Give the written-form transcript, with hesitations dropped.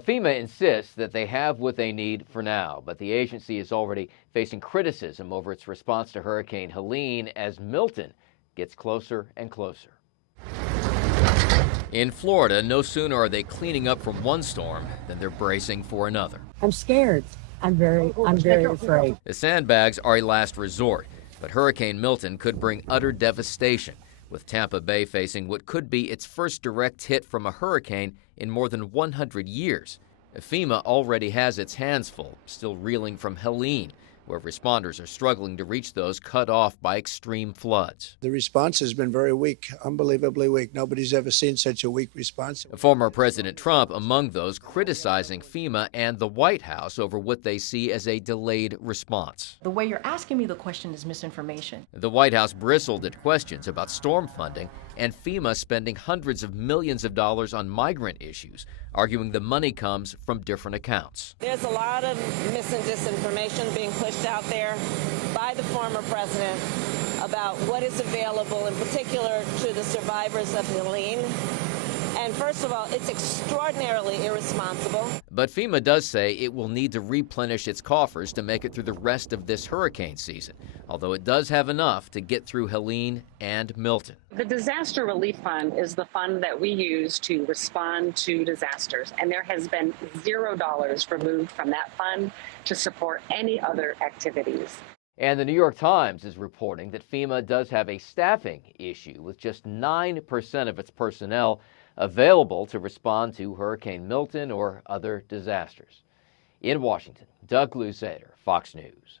FEMA insists that they have what they need for now, but the agency is already facing criticism over its response to Hurricane Helene as Milton gets closer and closer. In Florida, no sooner are they cleaning up from one storm than they're bracing for another. I'm scared. I'm very afraid. The sandbags are a last resort, but Hurricane Milton could bring utter devastation, with Tampa Bay facing what could be its first direct hit from a hurricane in more than 100 years. FEMA already has its hands full, still reeling from Helene, where responders are struggling to reach those cut off by extreme floods. The response has been very weak, unbelievably weak. Nobody's ever seen such a weak response. Former President Trump among those criticizing FEMA and the White House over what they see as a delayed response. The way you're asking me the question is misinformation. The White House bristled at questions about storm funding and FEMA spending hundreds of millions of dollars on migrant issues, arguing the money comes from different accounts. There's a lot of mis and disinformation being pushed out there by the former president about what is available, in particular to the survivors of Helene. And first of all, it's extraordinarily irresponsible. But FEMA does say it will need to replenish its coffers to make it through the rest of this hurricane season, although it does have enough to get through Helene and Milton. The Disaster Relief Fund is the fund that we use to respond to disasters, and there has been $0 removed from that fund to support any other activities. And the New York Times is reporting that FEMA does have a staffing issue, with just 9% of its personnel available to respond to Hurricane Milton or other disasters. In Washington, Doug Luzader, Fox News.